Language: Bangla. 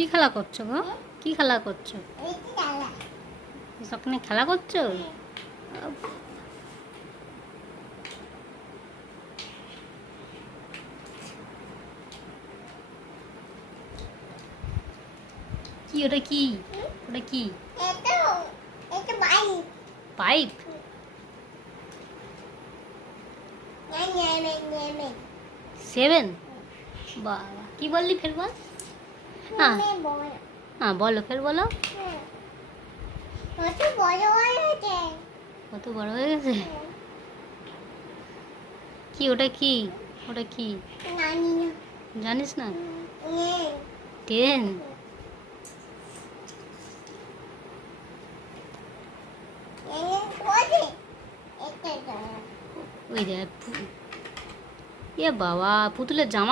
কি খেলা করছ গো? কি খেলা করছ? সকালে খেলা করছ? কি ওটা কি? ওটা কি? পাইপ? সেভেন? বাবা কি বললি ফের বল হ্যাঁ। হ্যাঁ। বলো ফের বলো। কত বড় হয়ে গেছে। কি ওটা কি? ওটা কি? জানিস না? টেন। ওই দেখ এ বাবা পুতুলের জামা